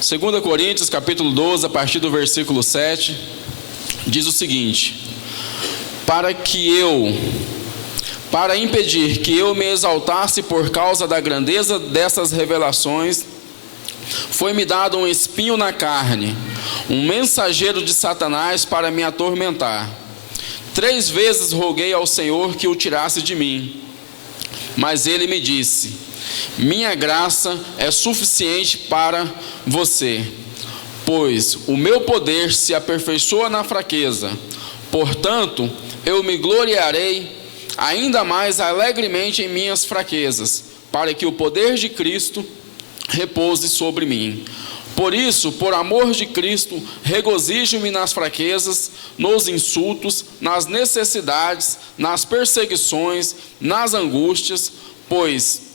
2 Coríntios capítulo 12, a partir do versículo 7, diz o seguinte: para impedir que eu me exaltasse por causa da grandeza dessas revelações, foi-me dado um espinho na carne, um mensageiro de Satanás para me atormentar. 3 vezes roguei ao Senhor que o tirasse de mim, mas ele me disse: minha graça é suficiente para você, pois o meu poder se aperfeiçoa na fraqueza. Portanto, eu me gloriarei ainda mais alegremente em minhas fraquezas, para que o poder de Cristo repouse sobre mim. Por isso, por amor de Cristo, regozijo-me nas fraquezas, nos insultos, nas necessidades, nas perseguições, nas angústias, pois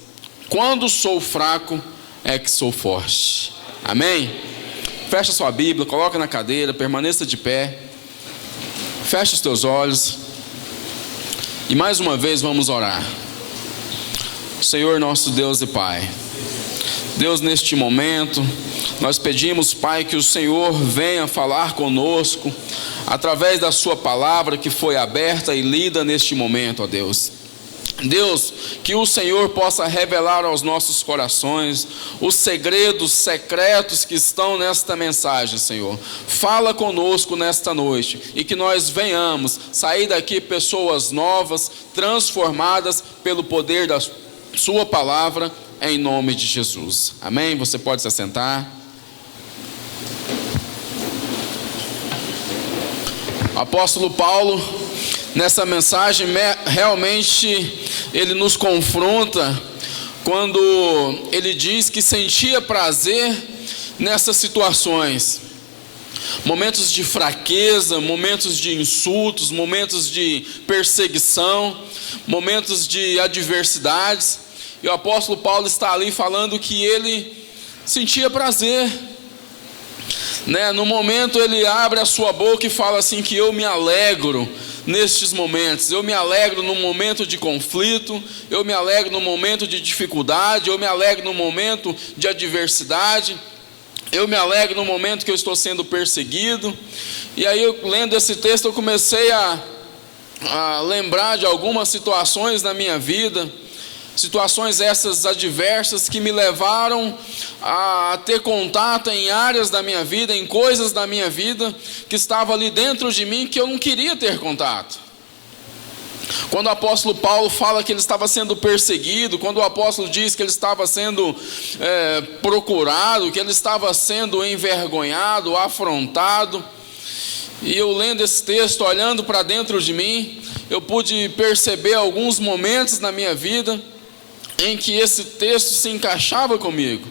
quando sou fraco é que sou forte. Amém? Fecha sua Bíblia, coloca na cadeira, permaneça de pé, fecha os teus olhos e mais uma vez vamos orar. Senhor nosso Deus e Pai, Deus, neste momento nós pedimos, Pai, que o Senhor venha falar conosco através da sua palavra que foi aberta e lida neste momento, ó Deus. Deus, que o Senhor possa revelar aos nossos corações os segredos secretos que estão nesta mensagem, Senhor. Fala conosco nesta noite e que nós venhamos sair daqui pessoas novas, transformadas pelo poder da sua palavra, em nome de Jesus. Amém? Você pode se assentar. O apóstolo Paulo, nessa mensagem, realmente ele nos confronta quando ele diz que sentia prazer nessas situações, momentos de fraqueza, momentos de insultos, momentos de perseguição, momentos de adversidades, e o apóstolo Paulo está ali falando que ele sentia prazer, né? No momento ele abre a sua boca e fala assim, que eu me alegro nestes momentos, eu me alegro no momento de conflito, eu me alegro no momento de dificuldade, eu me alegro no momento de adversidade, eu me alegro no momento que eu estou sendo perseguido. E aí, lendo esse texto, eu comecei a lembrar de algumas situações na minha vida, situações essas adversas que me levaram a ter contato em áreas da minha vida, em coisas da minha vida que estavam ali dentro de mim que eu não queria ter contato. Quando o apóstolo Paulo fala que ele estava sendo perseguido, quando o apóstolo diz que ele estava sendo procurado, que ele estava sendo envergonhado, afrontado, e eu lendo esse texto, olhando para dentro de mim, eu pude perceber alguns momentos na minha vida em que esse texto se encaixava comigo.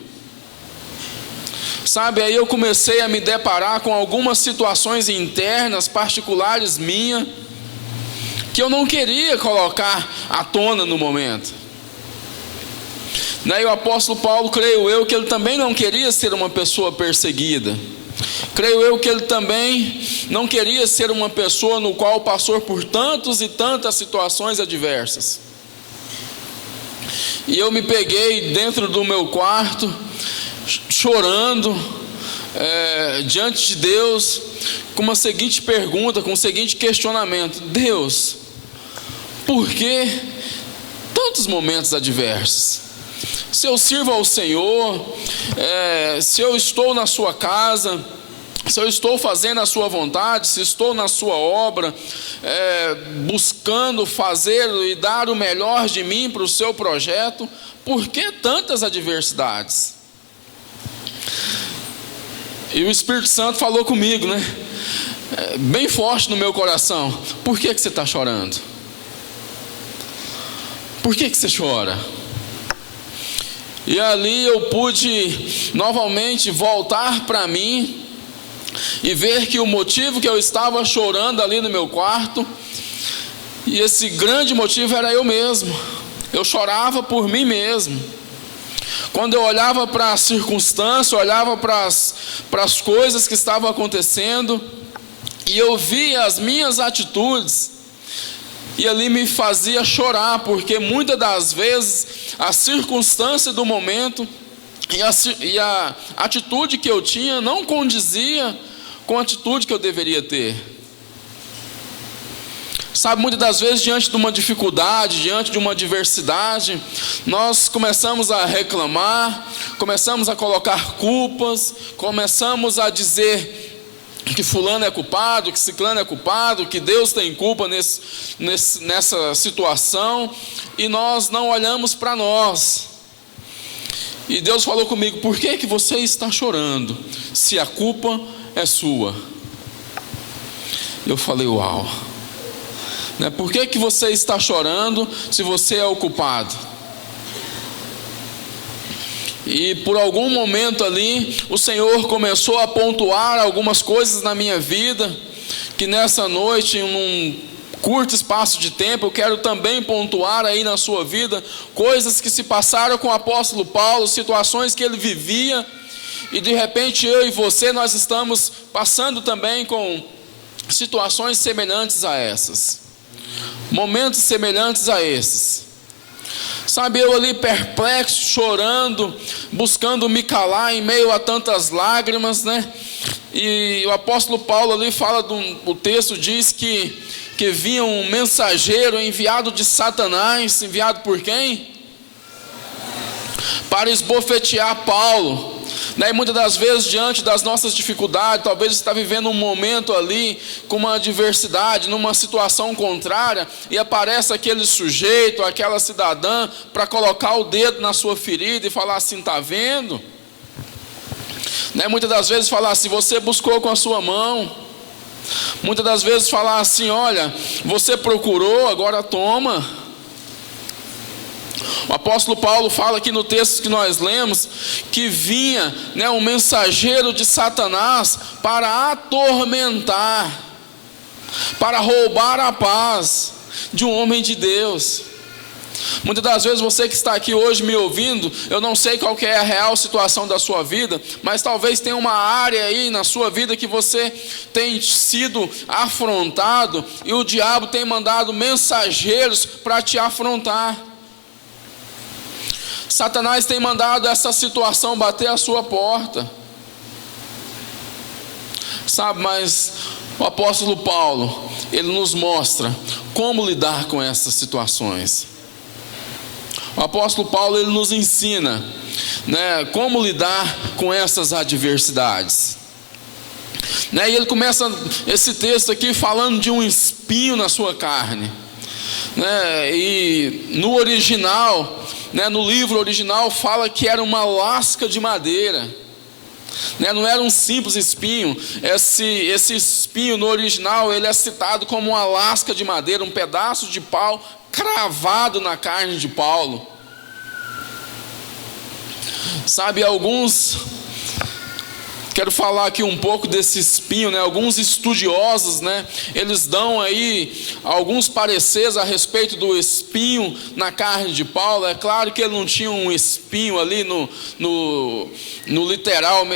Sabe, aí eu comecei a me deparar com algumas situações internas, particulares minhas, que eu não queria colocar à tona no momento. E o apóstolo Paulo, creio eu, que ele também não queria ser uma pessoa perseguida. Creio eu que ele também não queria ser uma pessoa no qual passou por tantas e tantas situações adversas. E eu me peguei dentro do meu quarto, chorando, diante de Deus, com uma seguinte pergunta, com o seguinte questionamento: Deus, por que tantos momentos adversos? Se eu sirvo ao Senhor, se eu estou na sua casa, se eu estou fazendo a sua vontade, se estou na sua obra, buscando fazer e dar o melhor de mim para o seu projeto, por que tantas adversidades? E o Espírito Santo falou comigo, bem forte no meu coração: por que você está chorando? Por que você chora? E ali eu pude novamente voltar para mim e ver que o motivo que eu estava chorando ali no meu quarto, e esse grande motivo era eu mesmo. Eu chorava por mim mesmo. Quando eu olhava para as circunstâncias, olhava para as coisas que estavam acontecendo, e eu via as minhas atitudes, e ali me fazia chorar, porque muitas das vezes a circunstância do momento e a atitude que eu tinha não condizia com a atitude que eu deveria ter. Sabe, muitas das vezes, diante de uma dificuldade, diante de uma adversidade, nós começamos a reclamar, começamos a colocar culpas, começamos a dizer que fulano é culpado, que ciclano é culpado, que Deus tem culpa nessa situação, e nós não olhamos para nós. E Deus falou comigo: por que você está chorando, se a culpa é sua? Eu falei: uau! Por que você está chorando se você é o culpado? E por algum momento ali, o Senhor começou a pontuar algumas coisas na minha vida, que nessa noite, em um curto espaço de tempo, eu quero também pontuar aí na sua vida, coisas que se passaram com o apóstolo Paulo, situações que ele vivia, e de repente eu e você, nós estamos passando também com situações semelhantes a essas. Momentos semelhantes a esses. Sabe, eu ali perplexo, chorando, buscando me calar em meio a tantas lágrimas, E o apóstolo Paulo ali fala, o texto diz que vinha um mensageiro enviado de Satanás. Enviado por quem? Para esbofetear Paulo. E muitas das vezes, diante das nossas dificuldades, talvez você está vivendo um momento ali com uma adversidade, numa situação contrária, e aparece aquele sujeito, aquela cidadã, para colocar o dedo na sua ferida e falar assim: está vendo? Muitas das vezes falar assim: você buscou com a sua mão. Muitas das vezes falar assim: olha, você procurou, agora toma. O apóstolo Paulo fala aqui no texto que nós lemos, que vinha um mensageiro de Satanás para atormentar, para roubar a paz de um homem de Deus. Muitas das vezes você que está aqui hoje me ouvindo, eu não sei qual que é a real situação da sua vida, mas talvez tenha uma área aí na sua vida que você tem sido afrontado, e o diabo tem mandado mensageiros para te afrontar. Satanás tem mandado essa situação bater a sua porta. Sabe, mas o apóstolo Paulo, ele nos mostra como lidar com essas situações. O apóstolo Paulo, ele nos ensina, como lidar com essas adversidades. E ele começa esse texto aqui falando de um espinho na sua carne. E no original, no livro original, fala que era uma lasca de madeira. Não era um simples espinho. Esse espinho no original, ele é citado como uma lasca de madeira, um pedaço de pau cravado na carne de Paulo. Sabe, quero falar aqui um pouco desse espinho, Alguns estudiosos, eles dão aí alguns pareceres a respeito do espinho na carne de Paulo. É claro que ele não tinha um espinho ali no literal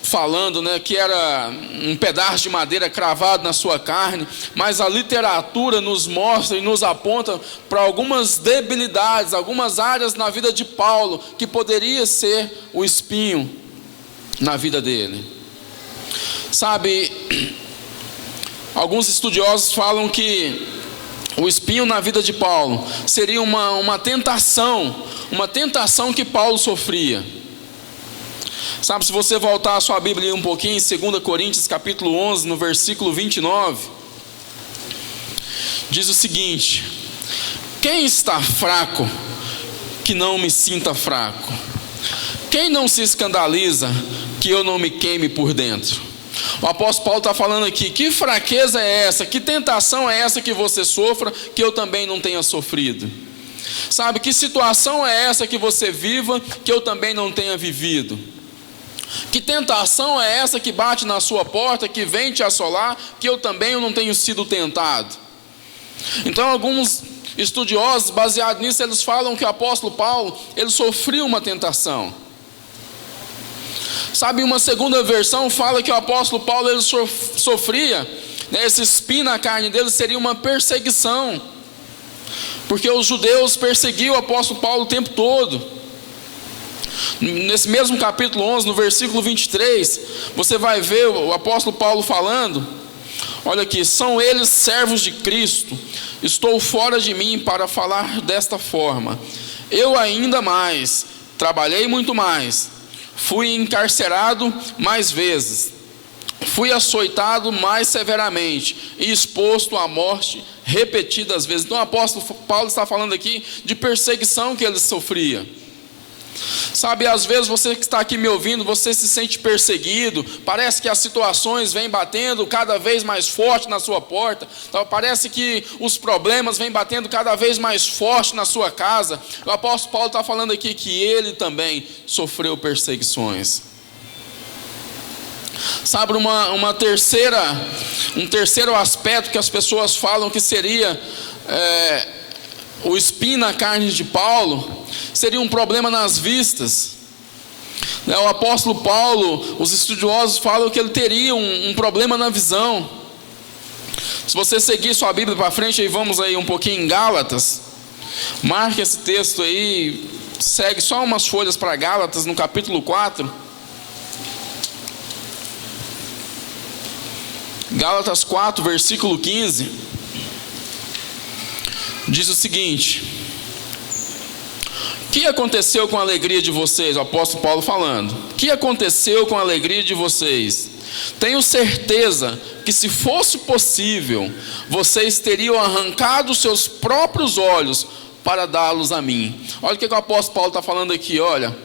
falando, que era um pedaço de madeira cravado na sua carne, mas a literatura nos mostra e nos aponta para algumas debilidades, algumas áreas na vida de Paulo que poderia ser o espinho na vida dele. Sabe, alguns estudiosos falam que o espinho na vida de Paulo seria uma tentação que Paulo sofria. Sabe, se você voltar a sua Bíblia um pouquinho, em 2 Coríntios capítulo 11, no versículo 29, diz o seguinte: quem está fraco, que não me sinta fraco? Quem não se escandaliza, que eu não me queime por dentro? O apóstolo Paulo está falando aqui: que fraqueza é essa, que tentação é essa que você sofra, que eu também não tenha sofrido? Sabe, que situação é essa que você viva, que eu também não tenha vivido? Que tentação é essa que bate na sua porta, que vem te assolar, que eu também não tenho sido tentado? Então alguns estudiosos, baseados nisso, eles falam que o apóstolo Paulo, ele sofreu uma tentação. Sabe, uma segunda versão fala que o apóstolo Paulo, ele sofria, esse espinho na carne dele seria uma perseguição, porque os judeus perseguiam o apóstolo Paulo o tempo todo. Nesse mesmo capítulo 11, no versículo 23, você vai ver o apóstolo Paulo falando, olha aqui: são eles servos de Cristo, estou fora de mim para falar desta forma. Eu ainda mais, trabalhei muito mais, fui encarcerado mais vezes, fui açoitado mais severamente e exposto à morte repetidas vezes. Então o apóstolo Paulo está falando aqui de perseguição que ele sofria. Sabe, às vezes você que está aqui me ouvindo, você se sente perseguido, parece que as situações vêm batendo cada vez mais forte na sua porta, então, parece que os problemas vêm batendo cada vez mais forte na sua casa. O apóstolo Paulo está falando aqui que ele também sofreu perseguições. Sabe, um terceiro aspecto que as pessoas falam que seria o espinho na carne de Paulo, seria um problema nas vistas. O apóstolo Paulo, os estudiosos falam que ele teria um problema na visão. Se você seguir sua Bíblia para frente, aí vamos aí um pouquinho em Gálatas, marque esse texto aí, segue só umas folhas para Gálatas, no capítulo 4. Gálatas 4, versículo 15, diz o seguinte: o que aconteceu com a alegria de vocês? O apóstolo Paulo falando: o que aconteceu com a alegria de vocês? Tenho certeza que, se fosse possível, vocês teriam arrancado seus próprios olhos para dá-los a mim. Olha o que o apóstolo Paulo está falando aqui, olha: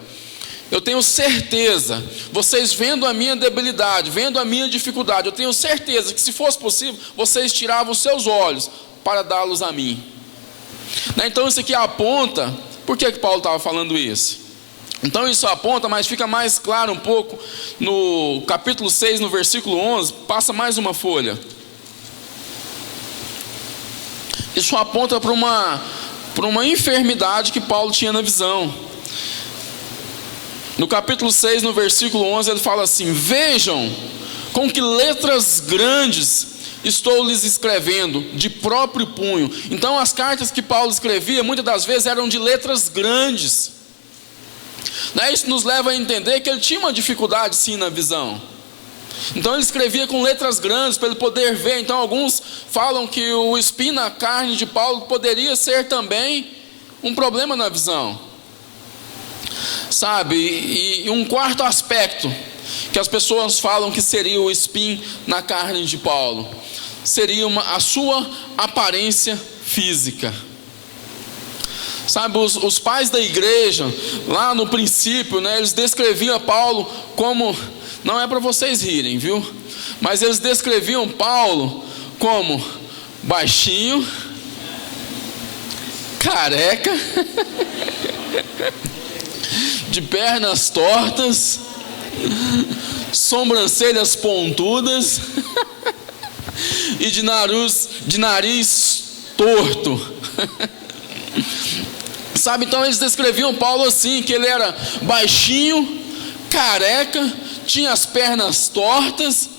eu tenho certeza, vocês vendo a minha debilidade, vendo a minha dificuldade, eu tenho certeza que, se fosse possível, vocês tiravam os seus olhos para dá-los a mim. Então isso aqui aponta, por que Paulo estava falando isso? Então isso aponta, mas fica mais claro um pouco no capítulo 6, no versículo 11, passa mais uma folha. Isso aponta para uma enfermidade que Paulo tinha na visão. No capítulo 6, no versículo 11, ele fala assim: vejam com que letras grandes estou lhes escrevendo de próprio punho. Então as cartas que Paulo escrevia, muitas das vezes eram de letras grandes. Isso nos leva a entender que ele tinha uma dificuldade sim na visão. Então ele escrevia com letras grandes para ele poder ver. Então alguns falam que o espinho na carne de Paulo poderia ser também um problema na visão. Sabe, e um quarto aspecto que as pessoas falam que seria o espinho na carne de Paulo, seria a sua aparência física. Sabe, os pais da igreja, lá no princípio, eles descreviam Paulo como, não é para vocês rirem, viu? Mas eles descreviam Paulo como baixinho, careca, de pernas tortas, sobrancelhas pontudas e de nariz torto. Sabe, então eles descreviam Paulo assim, que ele era baixinho, careca, tinha as pernas tortas.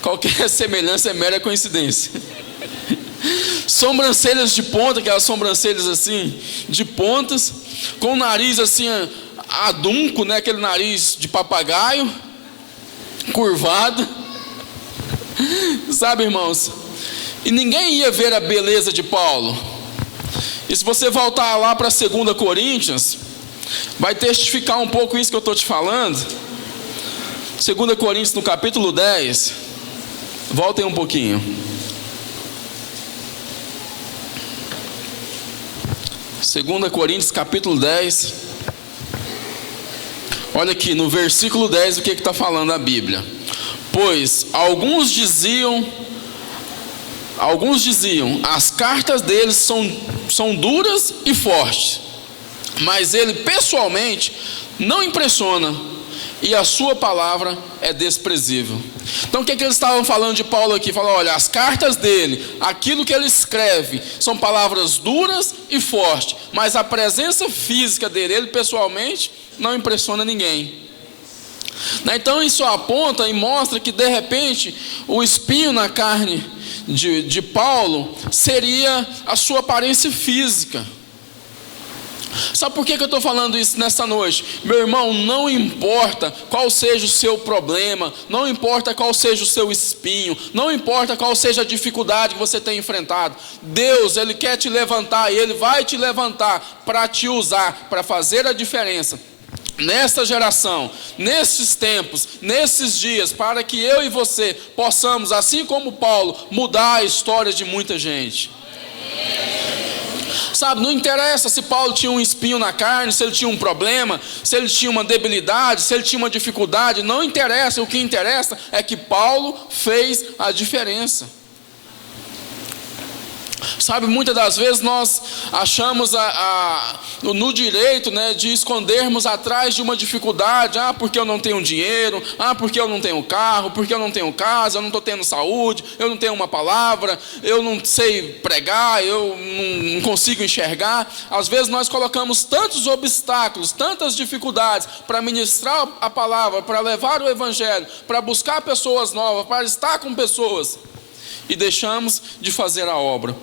Qualquer semelhança é mera coincidência. Sobrancelhas de ponta, aquelas sobrancelhas assim, de pontas, com o nariz assim, adunco, aquele nariz de papagaio, curvado. Sabe, irmãos, e ninguém ia ver a beleza de Paulo. E se você voltar lá para 2 Coríntios, vai testificar um pouco isso que eu estou te falando. 2 Coríntios, no capítulo 10, voltem um pouquinho. 2 Coríntios, capítulo 10. Olha aqui, no versículo 10, o que está falando a Bíblia? Pois alguns diziam, as cartas deles são duras e fortes, mas ele pessoalmente não impressiona, e a sua palavra é desprezível. Então o que eles estavam falando de Paulo aqui? Falaram: olha, as cartas dele, aquilo que ele escreve, são palavras duras e fortes, mas a presença física dele, ele pessoalmente, não impressiona ninguém. Então isso aponta e mostra que, de repente, o espinho na carne de Paulo seria a sua aparência física. Sabe por que eu estou falando isso nessa noite? Meu irmão, não importa qual seja o seu problema, não importa qual seja o seu espinho, não importa qual seja a dificuldade que você tem enfrentado, Deus, Ele quer te levantar e Ele vai te levantar para te usar, para fazer a diferença nessa geração, nesses tempos, nesses dias, para que eu e você possamos, assim como Paulo, mudar a história de muita gente. Sabe, não interessa se Paulo tinha um espinho na carne, se ele tinha um problema, se ele tinha uma debilidade, se ele tinha uma dificuldade, não interessa, o que interessa é que Paulo fez a diferença. Sabe, muitas das vezes nós achamos no direito, né, de escondermos atrás de uma dificuldade. Porque eu não tenho dinheiro, porque eu não tenho carro, porque eu não tenho casa, eu não estou tendo saúde, eu não tenho uma palavra, eu não sei pregar, eu não consigo enxergar. Às vezes nós colocamos tantos obstáculos, tantas dificuldades para ministrar a palavra, para levar o evangelho, para buscar pessoas novas, para estar com pessoas, e deixamos de fazer a obra.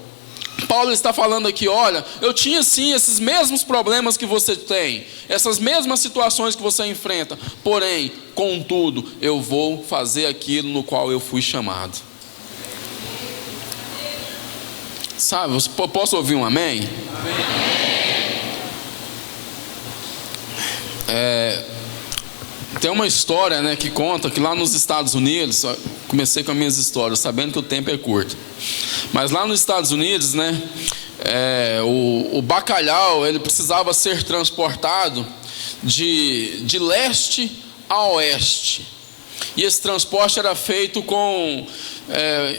Paulo está falando aqui, olha, eu tinha sim esses mesmos problemas que você tem, essas mesmas situações que você enfrenta, porém, contudo, eu vou fazer aquilo no qual eu fui chamado. Sabe, posso ouvir um amém? Tem uma história, né, que conta que lá nos Estados Unidos, comecei com as minhas histórias, sabendo que o tempo é curto, mas lá nos Estados Unidos, né, o bacalhau, ele precisava ser transportado de leste a oeste, e esse transporte era feito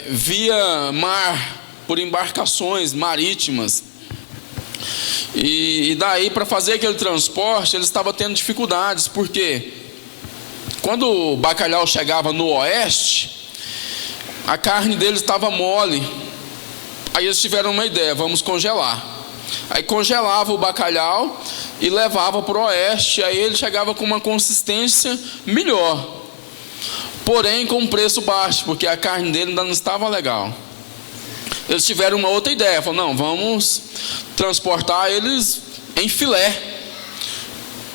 via mar, por embarcações marítimas, e daí para fazer aquele transporte, ele estava tendo dificuldades, porque quando o bacalhau chegava no oeste, a carne dele estava mole. Aí eles tiveram uma ideia, vamos congelar. Aí congelava o bacalhau e levava para o oeste. Aí ele chegava com uma consistência melhor, porém com um preço baixo, porque a carne dele ainda não estava legal. Eles tiveram uma outra ideia, falaram, não, vamos transportar eles em filé.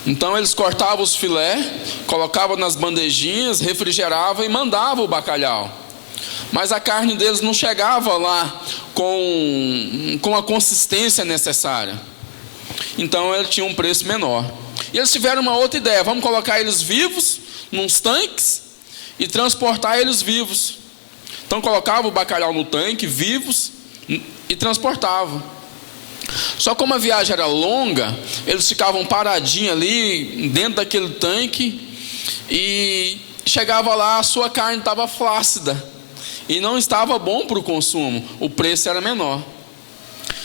Então eles cortavam os filé, colocavam nas bandejinhas, refrigeravam e mandavam o bacalhau. Mas a carne deles não chegava lá com a consistência necessária. Então ele tinha um preço menor. E eles tiveram uma outra ideia, vamos colocar eles vivos, nos tanques, e transportar eles vivos. Então colocavam o bacalhau no tanque, vivos, e transportavam. Só como a viagem era longa, eles ficavam paradinhos ali dentro daquele tanque, e chegava lá, a sua carne estava flácida e não estava bom para o consumo, o preço era menor.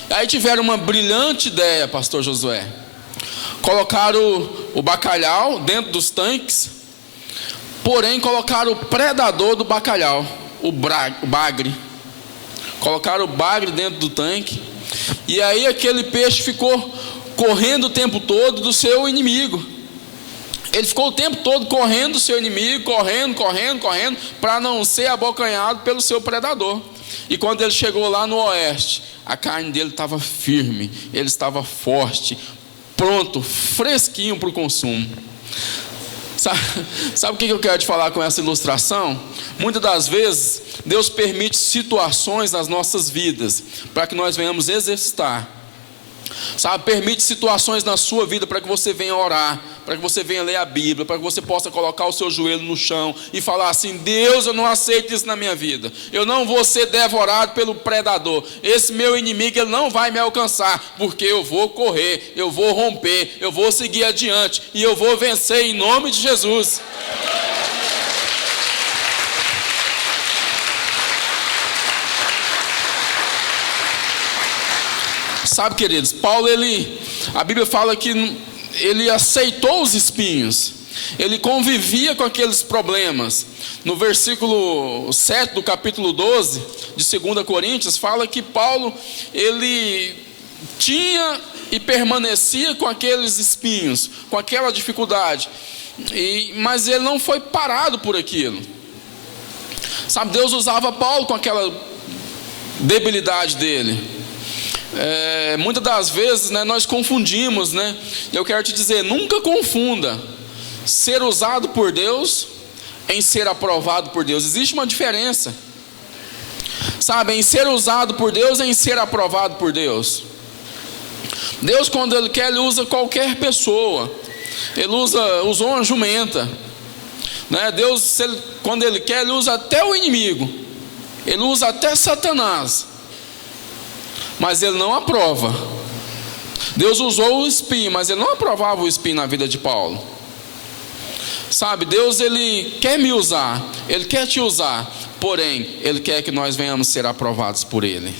Aí tiveram uma brilhante ideia, pastor Josué. Colocaram o bacalhau dentro dos tanques, porém colocaram o predador do bacalhau, o bagre. Colocaram o bagre dentro do tanque, e aí aquele peixe ficou correndo o tempo todo do seu inimigo. Ele ficou o tempo todo correndo do seu inimigo, correndo, para não ser abocanhado pelo seu predador. E quando ele chegou lá no oeste, a carne dele estava firme, ele estava forte, pronto, fresquinho para o consumo. Sabe o que eu quero te falar com essa ilustração? Muitas das vezes, Deus permite situações nas nossas vidas para que nós venhamos exercitar. Sabe, permite situações na sua vida para que você venha orar, para que você venha ler a Bíblia, para que você possa colocar o seu joelho no chão e falar assim: Deus, eu não aceito isso na minha vida, eu não vou ser devorado pelo predador, esse meu inimigo ele não vai me alcançar, porque eu vou correr, eu vou romper, eu vou seguir adiante e eu vou vencer em nome de Jesus. Sabe, queridos, Paulo, a Bíblia fala que ele aceitou os espinhos, ele convivia com aqueles problemas. No versículo 7 do capítulo 12 de 2 Coríntios, fala que Paulo, ele tinha e permanecia com aqueles espinhos, com aquela dificuldade, mas ele não foi parado por aquilo. Sabe, Deus usava Paulo com aquela debilidade dele. muitas das vezes, né, nós confundimos, né? Eu quero te dizer, nunca confunda ser usado por Deus em ser aprovado por Deus. Existe uma diferença, sabe, em ser usado por Deus e em ser aprovado por Deus. Deus, quando Ele quer, Ele usa qualquer pessoa. Ele usou uma jumenta, né? Deus, quando Ele quer, Ele usa até o inimigo, Ele usa até Satanás, mas Ele não aprova. Deus usou o espinho, mas Ele não aprovava o espinho na vida de Paulo. Sabe, Deus, Ele quer me usar, Ele quer te usar, porém, Ele quer que nós venhamos ser aprovados por Ele.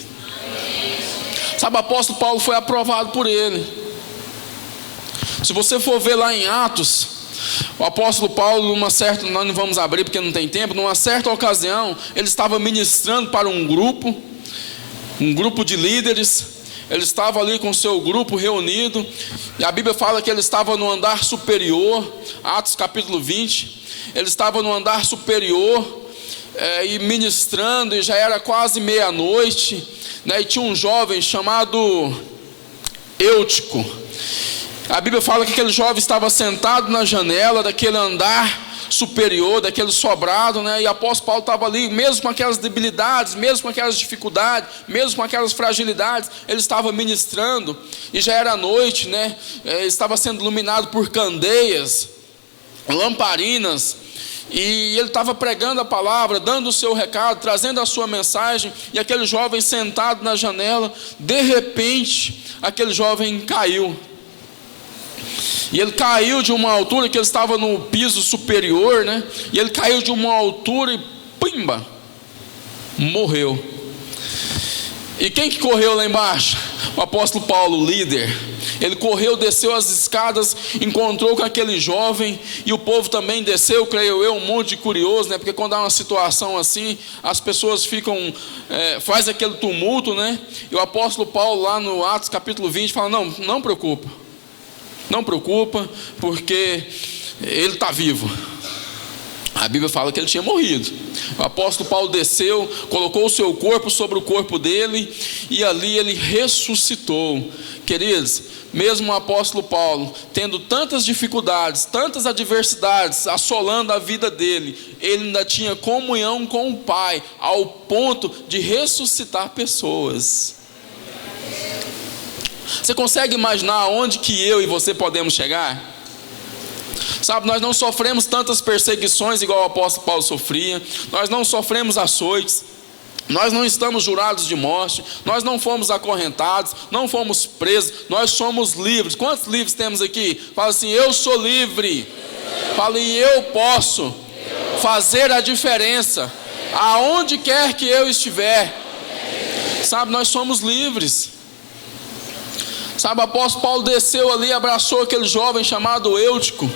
Sabe, o apóstolo Paulo foi aprovado por Ele. Se você for ver lá em Atos, o apóstolo Paulo, nós não vamos abrir porque não tem tempo, numa certa ocasião, ele estava ministrando para um grupo de líderes. Ele estava ali com o seu grupo reunido, e a Bíblia fala que ele estava no andar superior. Atos capítulo 20, ele estava no andar superior, e ministrando, e já era quase meia-noite, né, e tinha um jovem chamado Eutico. A Bíblia fala que aquele jovem estava sentado na janela daquele andar superior, daquele sobrado, né? E o apóstolo Paulo estava ali, mesmo com aquelas debilidades, mesmo com aquelas dificuldades, mesmo com aquelas fragilidades, ele estava ministrando, e já era noite, né? Estava sendo iluminado por candeias, lamparinas, e ele estava pregando a palavra, dando o seu recado, trazendo a sua mensagem, e aquele jovem sentado na janela, de repente, aquele jovem caiu. E ele caiu de uma altura, que ele estava no piso superior, né? E ele caiu de uma altura e pimba, morreu. E quem que correu lá embaixo? O apóstolo Paulo, líder. Ele correu, desceu as escadas, encontrou com aquele jovem, e o povo também desceu, creio eu, um monte de curioso, né? Porque quando há uma situação assim, as pessoas ficam, faz aquele tumulto, né? E o apóstolo Paulo lá no Atos capítulo 20 fala, não preocupa. Não preocupa, porque ele está vivo. A Bíblia fala que ele tinha morrido. O apóstolo Paulo desceu, colocou o seu corpo sobre o corpo dele, e ali ele ressuscitou. Queridos, mesmo o apóstolo Paulo, tendo tantas dificuldades, tantas adversidades assolando a vida dele, ele ainda tinha comunhão com o Pai, ao ponto de ressuscitar pessoas. Você consegue imaginar onde que eu e você podemos chegar? Sabe, nós não sofremos tantas perseguições igual o apóstolo Paulo sofria, nós não sofremos açoites, nós não estamos jurados de morte, nós não fomos acorrentados, não fomos presos, nós somos livres. Quantos livres temos aqui? Fala assim, eu sou livre. Fala, e eu posso fazer a diferença aonde quer que eu estiver. Sabe, nós somos livres. Sabe, o apóstolo Paulo desceu ali, abraçou aquele jovem chamado Eutico,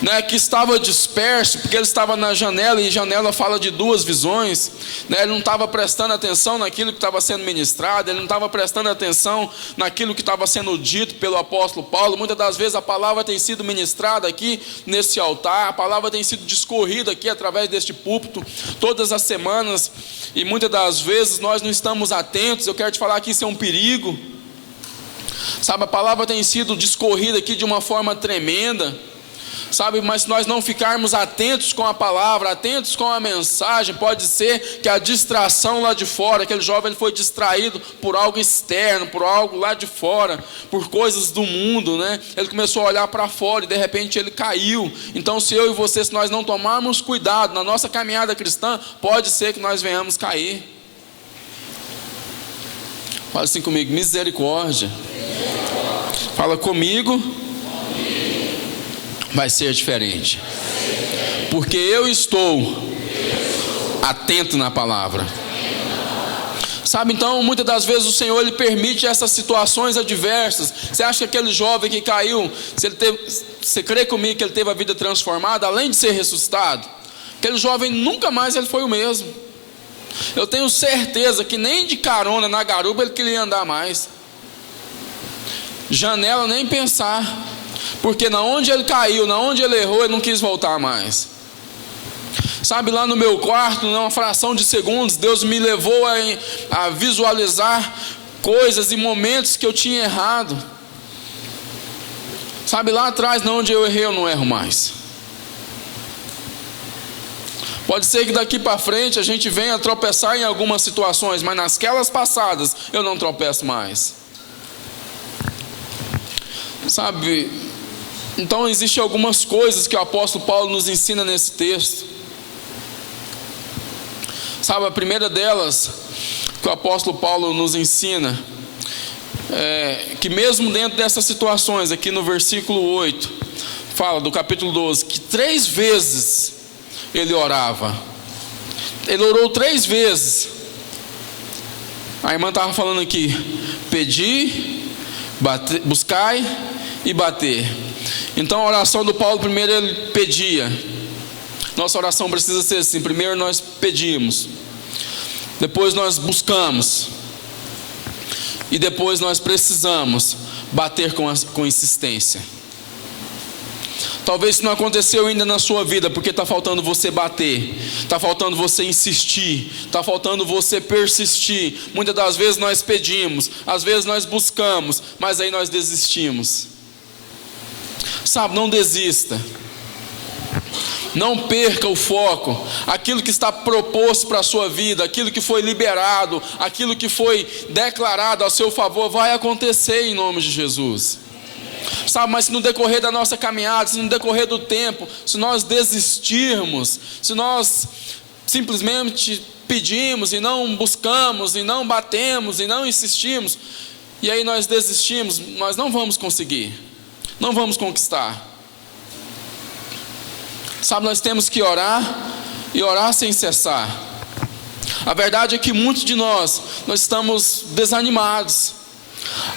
né, que estava disperso, porque ele estava na janela, e janela fala de duas visões, né, ele não estava prestando atenção naquilo que estava sendo ministrado, ele não estava prestando atenção naquilo que estava sendo dito pelo apóstolo Paulo. Muitas das vezes a palavra tem sido ministrada aqui nesse altar, a palavra tem sido discorrida aqui através deste púlpito, todas as semanas, e muitas das vezes nós não estamos atentos. Eu quero te falar que isso é um perigo. Sabe, a palavra tem sido discorrida aqui de uma forma tremenda, sabe, mas se nós não ficarmos atentos com a palavra, atentos com a mensagem, pode ser que a distração lá de fora, aquele jovem ele foi distraído por algo externo, por algo lá de fora, por coisas do mundo, né? Ele começou a olhar para fora e de repente ele caiu. Então, se eu e você, se nós não tomarmos cuidado na nossa caminhada cristã, pode ser que nós venhamos cair. Fala assim comigo, misericórdia. Fala comigo, vai ser diferente, porque eu estou atento na palavra. Sabe, então muitas das vezes o Senhor ele permite essas situações adversas. Você acha que aquele jovem que caiu, você crê comigo que ele teve a vida transformada, além de ser ressuscitado? Aquele jovem nunca mais ele foi o mesmo. Eu tenho certeza que nem de carona na garupa ele queria andar mais. Janela nem pensar, porque na onde ele caiu, na onde ele errou, ele não quis voltar mais. Sabe, lá no meu quarto, numa fração de segundos, Deus me levou a visualizar coisas e momentos que eu tinha errado. Sabe, lá atrás, não, onde eu errei, eu não erro mais. Pode ser que daqui para frente a gente venha tropeçar em algumas situações, mas nasquelas passadas eu não tropeço mais. Sabe, então existem algumas coisas que o apóstolo Paulo nos ensina nesse texto. Sabe, a primeira delas que o apóstolo Paulo nos ensina que mesmo dentro dessas situações, aqui no versículo 8, fala do capítulo 12, que 3 vezes ele orava. Ele orou 3 vezes. A irmã estava falando aqui: pedi, buscai e bater. Então a oração do Paulo, primeiro ele pedia. Nossa oração precisa ser assim: primeiro nós pedimos, depois nós buscamos, e depois nós precisamos bater com insistência. Talvez isso não aconteceu ainda na sua vida, porque está faltando você bater, está faltando você insistir, está faltando você persistir. Muitas das vezes nós pedimos, às vezes nós buscamos, mas aí nós desistimos. Sabe, não desista. Não perca o foco. Aquilo que está proposto para a sua vida, aquilo que foi liberado, aquilo que foi declarado a seu favor, vai acontecer em nome de Jesus. Sabe, mas se no decorrer da nossa caminhada, se no decorrer do tempo, se nós desistirmos, se nós simplesmente pedimos e não buscamos, e não batemos, e não insistimos, e aí nós desistimos, nós não vamos conseguir, não vamos conquistar. Sabe, nós temos que orar, e orar sem cessar. A verdade é que muitos de nós estamos desanimados.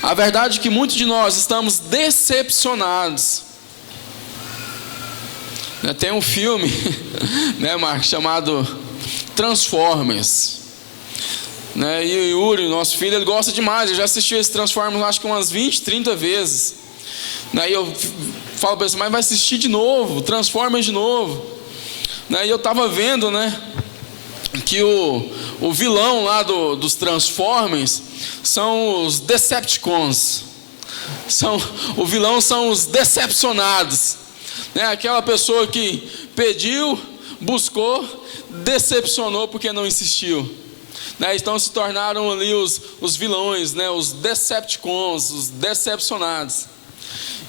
A verdade é que muitos de nós estamos decepcionados. Tem um filme, né, Marcos, chamado Transformers. E o Yuri, nosso filho, ele gosta demais. Eu já assisti esse Transformers acho que umas 20, 30 vezes. E eu falo para ele: mas vai assistir de novo, Transformers de novo. E eu estava vendo, que o vilão lá dos Transformers são os Decepticons. O vilão são os decepcionados. Aquela pessoa que pediu, buscou, decepcionou porque não insistiu. Então se tornaram ali os vilões, os Decepticons, os decepcionados.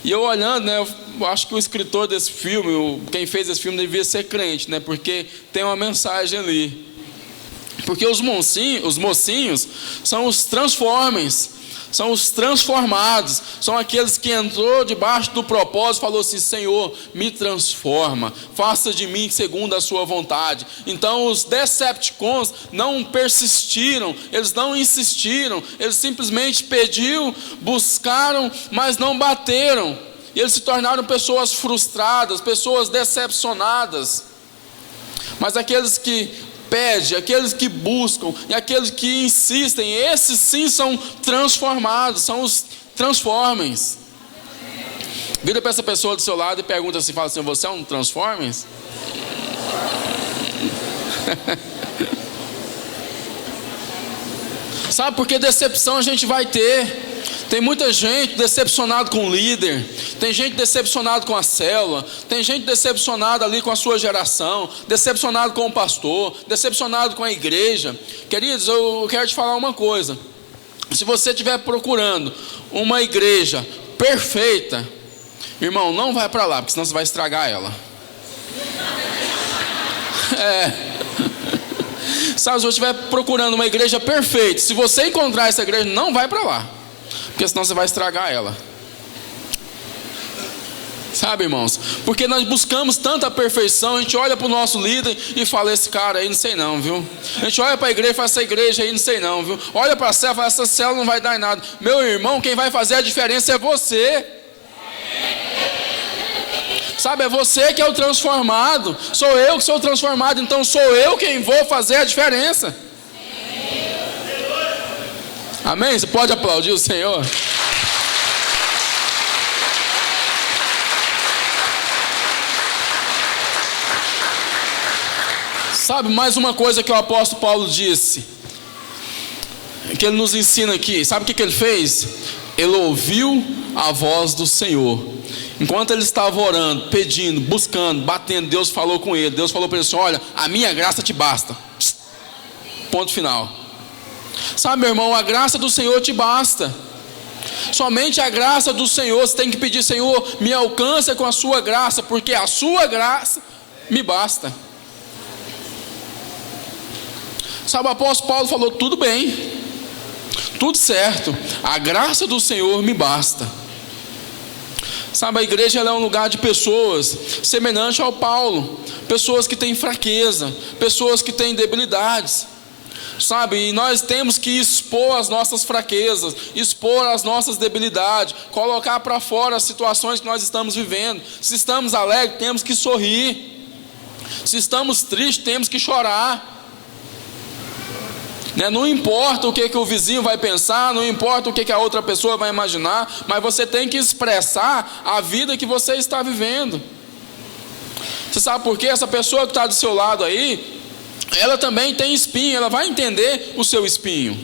E eu olhando, eu acho que o escritor desse filme, quem fez esse filme devia ser crente, porque tem uma mensagem ali. Porque os mocinhos são os Transformers, são os transformados, são aqueles que entrou debaixo do propósito e falou assim: Senhor, me transforma, faça de mim segundo a sua vontade. Então os Decepticons não persistiram, eles não insistiram, eles simplesmente pediram, buscaram, mas não bateram. E eles se tornaram pessoas frustradas, pessoas decepcionadas. Mas aqueles que pedem, aqueles que buscam e aqueles que insistem, esses sim são transformados, são os Transformers. Vira para essa pessoa do seu lado e pergunta assim, fala assim: você é um Transformers? Sabe, porque decepção a gente vai ter. Tem muita gente decepcionada com o líder, tem gente decepcionada com a célula, tem gente decepcionada ali com a sua geração, decepcionado com o pastor, decepcionado com a igreja. Queridos, eu quero te falar uma coisa: se você estiver procurando uma igreja perfeita, irmão, não vai para lá, porque senão você vai estragar ela. Sabe, se você estiver procurando uma igreja perfeita, se você encontrar essa igreja, não vai para lá, porque senão você vai estragar ela. Sabe, irmãos, porque nós buscamos tanta perfeição, a gente olha para o nosso líder e fala: esse cara aí não sei não, viu? A gente olha para a igreja e fala: essa igreja aí não sei não, viu? Olha para a célula e fala: essa célula não vai dar em nada. Meu irmão, quem vai fazer a diferença é você. Sabe, é você que é o transformado, sou eu que sou transformado, então sou eu quem vou fazer a diferença. Amém? Você pode aplaudir o Senhor? Sabe, mais uma coisa que o apóstolo Paulo disse, que ele nos ensina aqui? Sabe o que ele fez? Ele ouviu a voz do Senhor. Enquanto ele estava orando, pedindo, buscando, batendo, Deus falou com ele. Deus falou para ele assim: olha, a minha graça te basta. Ponto final. Sabe, meu irmão, a graça do Senhor te basta. Somente a graça do Senhor. Você tem que pedir: Senhor, me alcança com a sua graça, porque a sua graça me basta. Sabe, o apóstolo Paulo falou: tudo bem, tudo certo, a graça do Senhor me basta. Sabe, a igreja ela é um lugar de pessoas semelhante ao Paulo, pessoas que têm fraqueza, pessoas que têm debilidades. Sabe, e nós temos que expor as nossas fraquezas, expor as nossas debilidades, colocar para fora as situações que nós estamos vivendo. Se estamos alegres, temos que sorrir. Se estamos tristes, temos que chorar. Não importa o que o vizinho vai pensar, não importa o que a outra pessoa vai imaginar, mas você tem que expressar a vida que você está vivendo. Você sabe por quê? Essa pessoa que está do seu lado aí, ela também tem espinho, ela vai entender o seu espinho.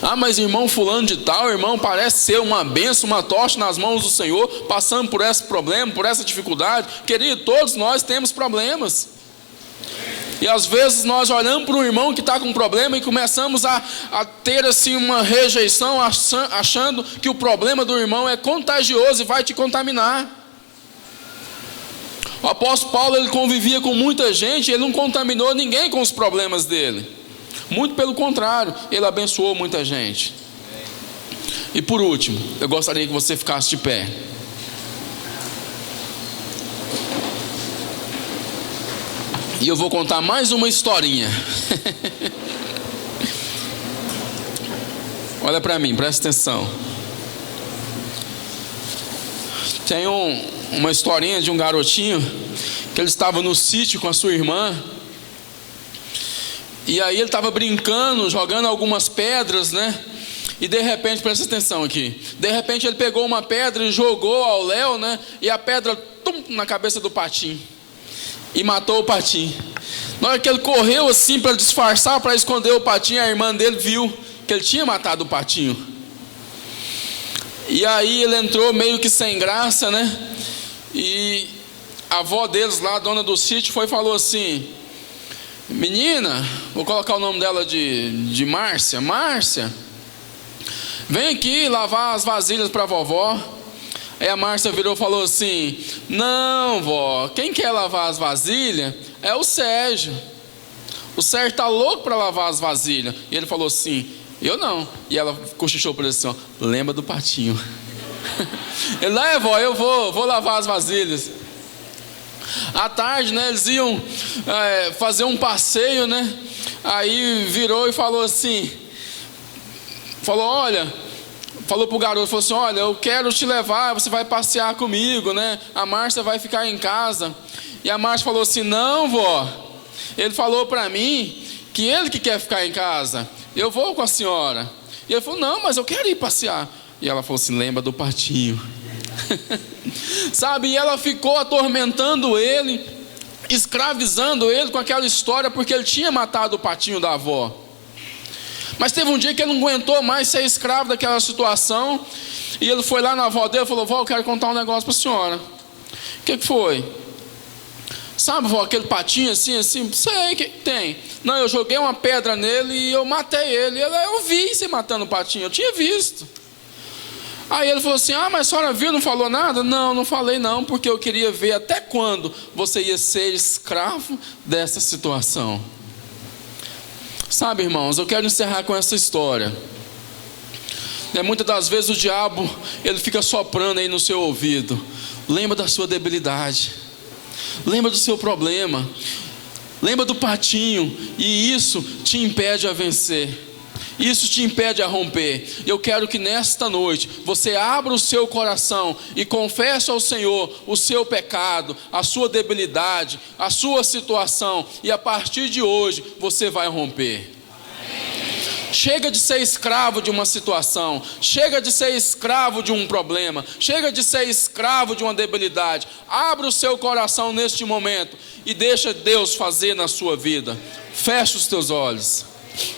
Ah, mas irmão fulano de tal, irmão, parece ser uma bênção, uma tocha nas mãos do Senhor, passando por esse problema, por essa dificuldade. Querido, todos nós temos problemas. E às vezes nós olhamos para um irmão que está com um problema e começamos a ter assim uma rejeição, achando que o problema do irmão é contagioso e vai te contaminar. O apóstolo Paulo, ele convivia com muita gente, ele não contaminou ninguém com os problemas dele. Muito pelo contrário, ele abençoou muita gente. E por último, eu gostaria que você ficasse de pé. E eu vou contar mais uma historinha. Olha para mim, presta atenção. Tem uma historinha de um garotinho que ele estava no sítio com a sua irmã. E aí ele estava brincando, jogando algumas pedras, né? E de repente, presta atenção aqui. De repente ele pegou uma pedra e jogou ao léu, né? E a pedra, na cabeça do patinho. E matou o patinho. Na hora que ele correu assim para disfarçar, para esconder o patinho, a irmã dele viu que ele tinha matado o patinho. E aí ele entrou meio que sem graça, né? E a avó deles lá, a dona do sítio, foi e falou assim: menina, vou colocar o nome dela de Márcia. Márcia, vem aqui lavar as vasilhas para a vovó. Aí a Márcia virou e falou assim: não, vó, quem quer lavar as vasilhas é o Sérgio. O Sérgio está louco para lavar as vasilhas. E ele falou assim: eu não. E ela cochichou para ele assim: ó, lembra do patinho. Ele: não, vó, eu vou lavar as vasilhas. À tarde, né, eles iam fazer um passeio, né? Aí virou e falou assim, falou pro garoto, falou assim: olha, eu quero te levar, você vai passear comigo, né? A Márcia vai ficar em casa. E a Márcia falou assim: não, vó, ele falou para mim que ele que quer ficar em casa, eu vou com a senhora. E ele falou: não, mas eu quero ir passear. E ela falou assim: lembra do patinho. Sabe, e ela ficou atormentando ele, escravizando ele com aquela história, porque ele tinha matado o patinho da avó. Mas teve um dia que ele não aguentou mais ser escravo daquela situação, e ele foi lá na avó dele e falou: vó, eu quero contar um negócio para a senhora. O que foi? Sabe, vó, aquele patinho assim, sei que tem. Não, eu joguei uma pedra nele e eu matei ele. Eu vi você matando o patinho, eu tinha visto. Aí ele falou assim: ah, mas a senhora viu, não falou nada? Não, não falei não, porque eu queria ver até quando você ia ser escravo dessa situação. Sabe, irmãos, eu quero encerrar com essa história. Muitas das vezes o diabo, ele fica soprando aí no seu ouvido: lembra da sua debilidade, lembra do seu problema, lembra do patinho, e isso te impede a vencer. Isso te impede a romper. Eu quero que nesta noite você abra o seu coração e confesse ao Senhor o seu pecado, a sua debilidade, a sua situação, e a partir de hoje você vai romper. Chega de ser escravo de uma situação, chega de ser escravo de um problema, chega de ser escravo de uma debilidade. Abra o seu coração neste momento e deixa Deus fazer na sua vida. Feche os teus olhos.